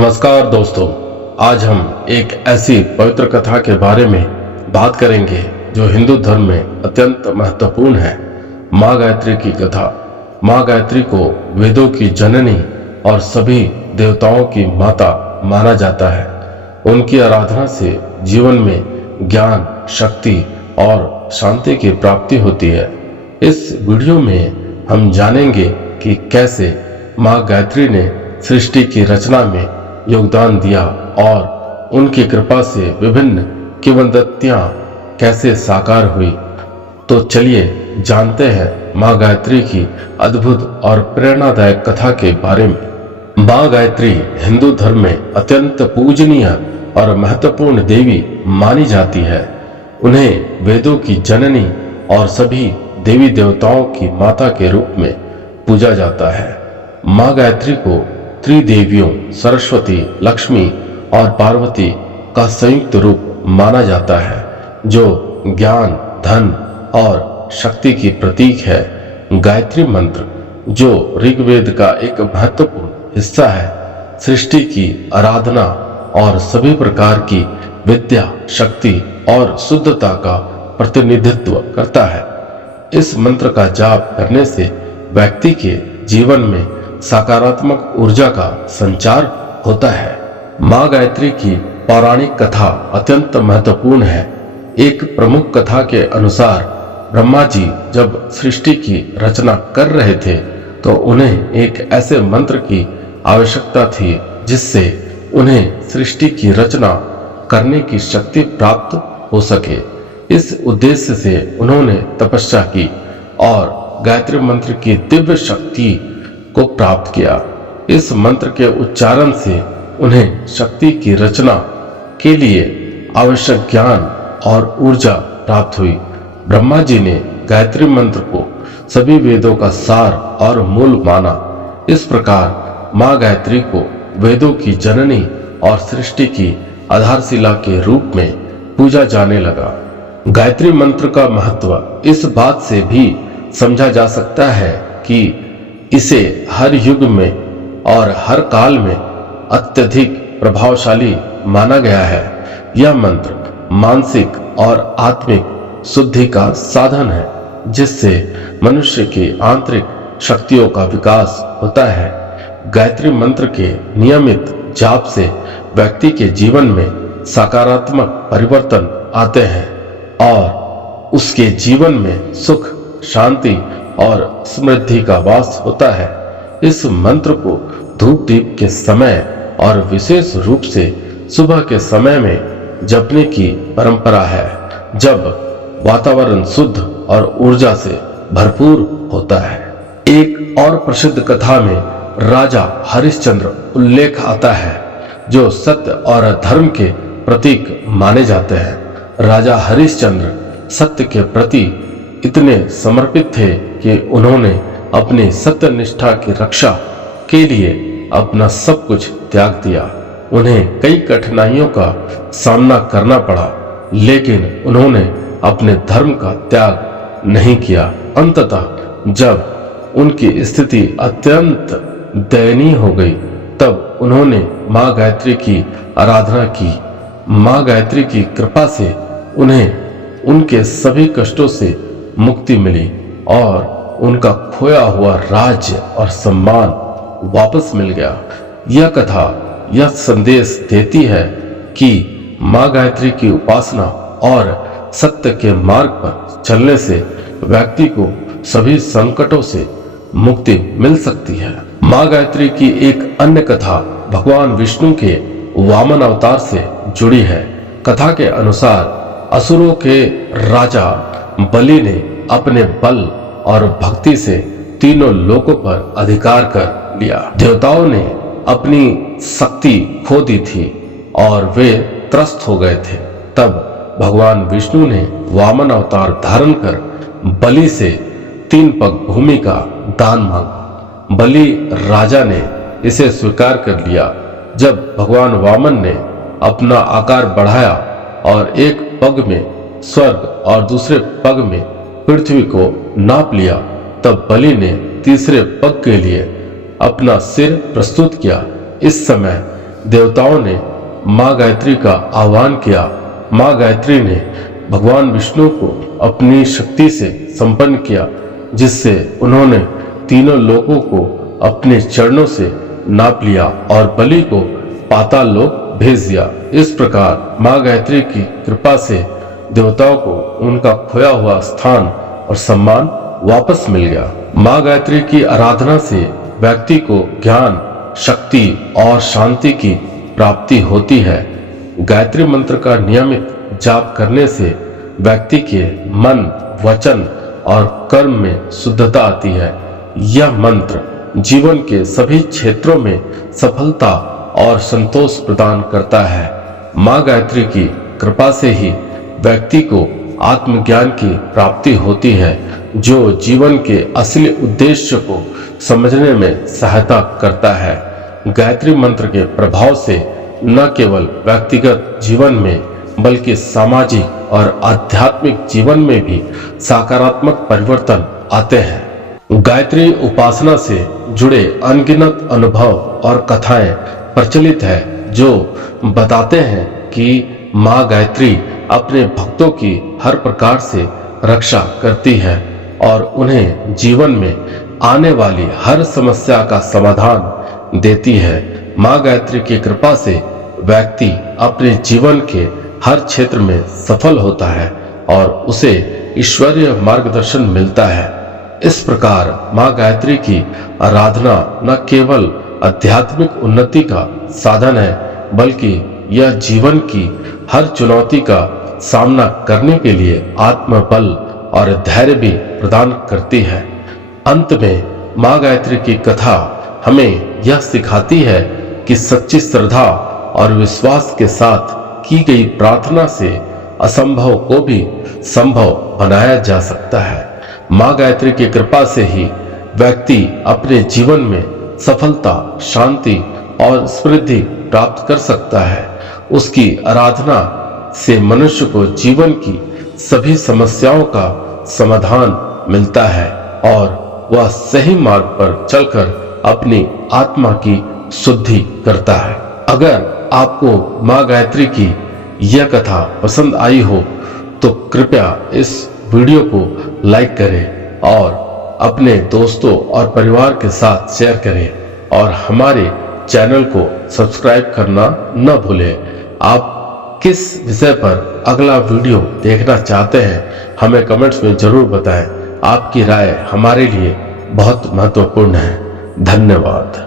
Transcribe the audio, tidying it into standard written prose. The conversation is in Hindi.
नमस्कार दोस्तों, आज हम एक ऐसी पवित्र कथा के बारे में बात करेंगे जो हिंदू धर्म में अत्यंत महत्वपूर्ण है। माँ गायत्री की कथा। माँ गायत्री को वेदों की जननी और सभी देवताओं की माता माना जाता है। उनकी आराधना से जीवन में ज्ञान, शक्ति और शांति की प्राप्ति होती है। इस वीडियो में हम जानेंगे कि कैसे माँ गायत्री ने सृष्टि की रचना में योगदान दिया और उनकी कृपा से विभिन्न किंवदंतियां कैसे साकार हुई। तो चलिए जानते हैं माँ गायत्री की अद्भुत और प्रेरणादायक कथा के बारे में। माँ गायत्री हिंदू धर्म में अत्यंत पूजनीय और महत्वपूर्ण देवी मानी जाती है। उन्हें वेदों की जननी और सभी देवी देवताओं की माता के रूप में पूजा जाता है। माँ गायत्री को त्रिदेवियों सरस्वती, लक्ष्मी और पार्वती का संयुक्त रूप माना जाता है, जो ज्ञान, धन और शक्ति की प्रतीक है। गायत्री मंत्र, जो ऋग्वेद का एक महत्वपूर्ण हिस्सा है, सृष्टि की आराधना और सभी प्रकार की विद्या, शक्ति और शुद्धता का प्रतिनिधित्व करता है। इस मंत्र का जाप करने से व्यक्ति के जीवन में सकारात्मक ऊर्जा का संचार होता है। माँ गायत्री की पौराणिक कथा अत्यंत महत्वपूर्ण है। एक प्रमुख कथा के अनुसार ब्रह्मा जी जब सृष्टि की रचना कर रहे थे तो उन्हें एक ऐसे मंत्र की आवश्यकता थी जिससे उन्हें सृष्टि की रचना करने की शक्ति प्राप्त हो सके। इस उद्देश्य से उन्होंने तपस्या की और गायत्री मंत्र की दिव्य शक्ति को प्राप्त किया। इस मंत्र के उच्चारण से उन्हें शक्ति की रचना के लिए आवश्यक ज्ञान और ऊर्जा प्राप्त हुई। ब्रह्मा जी ने गायत्री मंत्र को सभी वेदों का सार और मूल माना। इस प्रकार माँ गायत्री को वेदों की जननी और सृष्टि की आधारशिला के रूप में पूजा जाने लगा। गायत्री मंत्र का महत्व इस बात से भी समझा जा सकता है कि इसे हर युग में और हर काल में अत्यधिक प्रभावशाली माना गया है। यह मंत्र मानसिक और आत्मिक शुद्धि का साधन है, जिससे मनुष्य की आंतरिक शक्तियों का विकास होता है। गायत्री मंत्र के नियमित जाप से व्यक्ति के जीवन में सकारात्मक परिवर्तन आते हैं और उसके जीवन में सुख, शांति और समृद्धि का वास होता है। इस मंत्र को धूप दीप के समय और विशेष रूप से सुबह के समय में जपने की परंपरा है, जब वातावरण शुद्ध और ऊर्जा से भरपूर होता है। एक और प्रसिद्ध कथा में राजा हरिश्चंद्र उल्लेख आता है, जो सत्य और धर्म के प्रतीक माने जाते हैं। राजा हरिश्चंद्र सत्य के प्रति इतने समर्पित थे कि उन्होंने अपनी सत्य निष्ठा की रक्षा के लिए अपना सब कुछ त्याग दिया। उन्हें कई कठिनाइयों का सामना करना पड़ा, लेकिन उन्होंने अपने धर्म का त्याग नहीं किया। अंततः जब उनकी स्थिति अत्यंत दयनीय हो गई, तब उन्होंने माँ गायत्री की आराधना की। माँ गायत्री की कृपा से उन्हें उनके सभी कष्टों से मुक्ति मिली और उनका खोया हुआ राज्य और सम्मान वापस मिल गया। यह कथा यह संदेश देती है कि माँ गायत्री की उपासना और सत्य के मार्ग पर चलने से व्यक्ति को सभी संकटों से मुक्ति मिल सकती है। माँ गायत्री की एक अन्य कथा भगवान विष्णु के वामन अवतार से जुड़ी है। कथा के अनुसार असुरों के राजा बलि ने अपने बल और भक्ति से तीनों लोकों पर अधिकार कर लिया। देवताओं ने अपनी शक्ति खो दी थी और वे त्रस्त हो गए थे। तब भगवान विष्णु ने वामन अवतार धारण कर बलि से 3 पग भूमि का दान मांगा। बलि राजा ने इसे स्वीकार कर लिया। जब भगवान वामन ने अपना आकार बढ़ाया और एक पग में स्वर्ग और दूसरे पग में पृथ्वी को नाप लिया, तब बलि ने तीसरे पग के लिए अपना सिर प्रस्तुत किया। इस समय देवताओं ने माँ गायत्री का आह्वान किया। माँ गायत्री ने भगवान विष्णु को अपनी शक्ति से संपन्न किया, जिससे उन्होंने तीनों लोकों को अपने चरणों से नाप लिया और बलि को पाताल लोक भेज दिया। इस प्रकार माँ गायत्री की कृपा से देवताओं को उनका खोया हुआ स्थान और सम्मान वापस मिल गया। माँ गायत्री की आराधना से व्यक्ति को ज्ञान, शक्ति और शांति की प्राप्ति होती है। गायत्री मंत्र का नियमित जाप करने से व्यक्ति के मन, वचन और कर्म में शुद्धता आती है। यह मंत्र जीवन के सभी क्षेत्रों में सफलता और संतोष प्रदान करता है। माँ गायत्री की कृपा से ही व्यक्ति को आत्मज्ञान की प्राप्ति होती है, जो जीवन के असली उद्देश्य को समझने में सहायता करता है। गायत्री मंत्र के प्रभाव से न केवल व्यक्तिगत जीवन में बल्कि सामाजिक और आध्यात्मिक जीवन में भी सकारात्मक परिवर्तन आते हैं। गायत्री उपासना से जुड़े अनगिनत अनुभव और कथाएं प्रचलित है, जो बताते हैं कि माँ गायत्री अपने भक्तों की हर प्रकार से रक्षा करती है और उन्हें जीवन में आने वाली हर समस्या का समाधान देती है। माँ गायत्री की कृपा से व्यक्ति अपने जीवन के हर क्षेत्र में सफल होता है और उसे ईश्वरीय मार्गदर्शन मिलता है। इस प्रकार माँ गायत्री की आराधना न केवल आध्यात्मिक उन्नति का साधन है, बल्कि यह जीवन की हर चुनौती का सामना करने के लिए आत्मबल और धैर्य भी प्रदान करती है। अंत में माँ गायत्री की कथा हमें यह सिखाती है कि सच्ची श्रद्धा और विश्वास के साथ की गई प्रार्थना से असंभव को भी संभव बनाया जा सकता है। माँ गायत्री की कृपा से ही व्यक्ति अपने जीवन में सफलता, शांति और समृद्धि प्राप्त कर सकता है। उसकी आराधना से मनुष्य को जीवन की सभी समस्याओं का समाधान मिलता है और वह सही मार्ग पर चलकर अपनी आत्मा की शुद्धि करता है। अगर आपको माँ गायत्री की यह कथा पसंद आई हो तो कृपया इस वीडियो को लाइक करें और अपने दोस्तों और परिवार के साथ शेयर करें और हमारे चैनल को सब्सक्राइब करना न भूलें। आप किस विषय पर अगला वीडियो देखना चाहते हैं हमें कमेंट्स में जरूर बताएं। आपकी राय हमारे लिए बहुत महत्वपूर्ण है। धन्यवाद।